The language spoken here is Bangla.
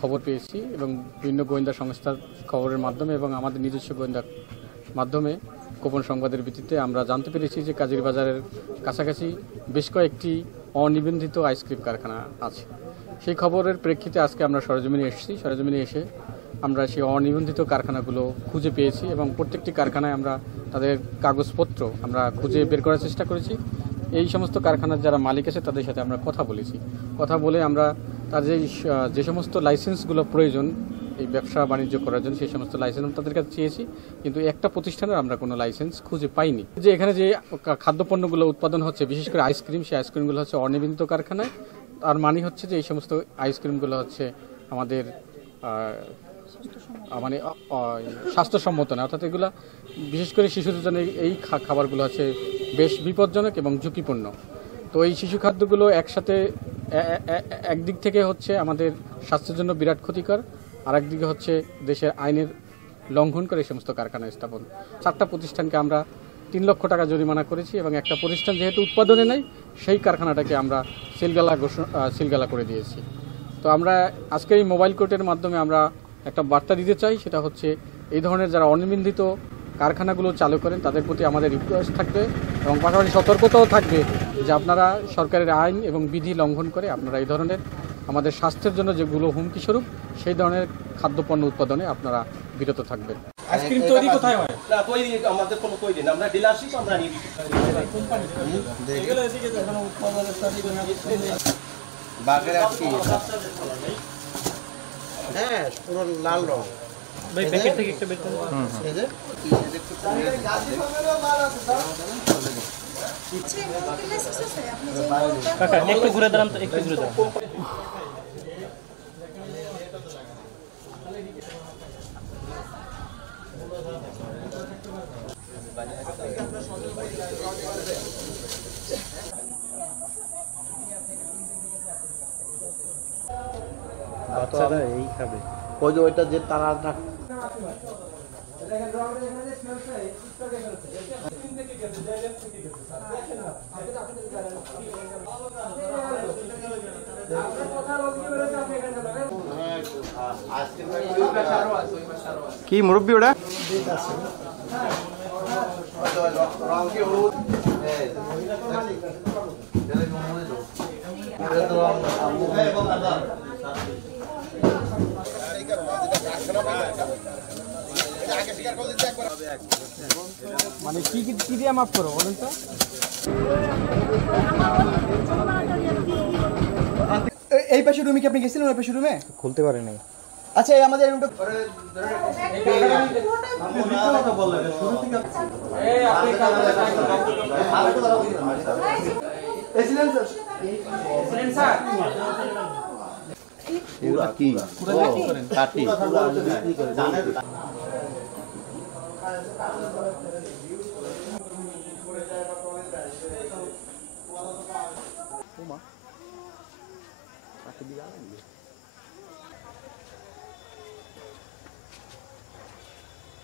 খবর পেয়েছি এবং বিভিন্ন গোয়েন্দা সংস্থার খবরের মাধ্যমে এবং আমাদের নিজস্ব গোয়েন্দা মাধ্যমে গোপন সংবাদের ভিত্তিতে আমরা জানতে পেরেছি যে কাজীরবাজারের কাছাকাছি বেশ কয়েকটি অনিবন্ধিত আইসক্রিম কারখানা আছে। সেই খবরের প্রেক্ষিতে আজকে আমরা সরেজমিনে এসেছি। সরেজমিনে এসে আমরা সেই অনিবন্ধিত কারখানাগুলো খুঁজে পেয়েছি এবং প্রত্যেকটি কারখানায় আমরা তাদের কাগজপত্র আমরা খুঁজে বের করার চেষ্টা করেছি। এই সমস্ত কারখানার যারা মালিক আছে তাদের সাথে আমরা কথা বলেছি। কথা বলে আমরা তাদের যে সমস্ত লাইসেন্সগুলো প্রয়োজন এই ব্যবসা বাণিজ্য করার জন্য সেই সমস্ত লাইসেন্স তাদের কাছে চেয়েছি, কিন্তু একটা প্রতিষ্ঠানের আমরা কোনো লাইসেন্স খুঁজে পাইনি। যে এখানে যে খাদ্যপণ্যগুলো উৎপাদন হচ্ছে, বিশেষ করে আইসক্রিম, সেই আইসক্রিমগুলো হচ্ছে অনিবন্ধিত কারখানায়। তার মানে হচ্ছে যে এই সমস্ত আইসক্রিমগুলো হচ্ছে আমাদের মানে স্বাস্থ্যসম্মত না, অর্থাৎ এগুলো বিশেষ করে শিশুদের জন্য এই খাবারগুলো হচ্ছে বেশ বিপজ্জনক এবং ঝুঁকিপূর্ণ। তো এই শিশু খাদ্যগুলো একসাথে একদিক থেকে হচ্ছে আমাদের স্বাস্থ্যের জন্য বিরাট ক্ষতিকর, আর একদিকে হচ্ছে দেশের আইনের লঙ্ঘন করে এই সমস্ত কারখানা স্থাপন। 4টা প্রতিষ্ঠানকে আমরা 3 লক্ষ টাকা জরিমানা করেছি এবং একটা প্রতিষ্ঠান যেহেতু উৎপাদনে নেই সেই কারখানাটাকে আমরা সিলগালা করে দিয়েছি। তো আমরা আজকে এই মোবাইল কোর্টের মাধ্যমে আমরা একটা বার্তা দিতে চাই, সেটা হচ্ছে এই ধরনের যারা অনিবন্ধিত কারখানাগুলো চালু করেন তাদের প্রতি আমাদের রিকোয়েস্ট থাকবে এবং পাশাপাশি সতর্কতাও থাকবে যে আপনারা সরকারের আইন এবং বিধি লঙ্ঘন করে আপনারা এই ধরনের আমাদের স্বাস্থ্যের জন্য যেগুলো হুমকি স্বরূপ সেই ধরনের খাদ্যপণ্য উৎপাদনে আপনারা বিরত থাকবেন। আইসক্রিম তৈরি কোথায় হয়? না, তৈরি আমাদের কোনো তৈরি না, আমরা ডিলারশিপ আমরা নিই। এগুলো এদিকে যখন উৎপাদনের সাথে বাগের আছে। হ্যাঁ, পুরো লাল রং। ভাই প্যাকেট থেকে একটা বের করুন। এই যে কাকা একটু ঘুরে দাঁড়ান তো, একটু ঘুরে দাঁড়ান। বাচ্চারা এই খাবে, ওই যে ওইটা যে তারাটা কি মুরব্বী ওটা মানে কি দিয়ে মাফ করো বলেন তো? এই পাশে রুমে কি আপনি গেছিলেন? ওই পাশে রুমে খুলতে পারে নাই। আচ্ছা, আমাদের রুমটা কি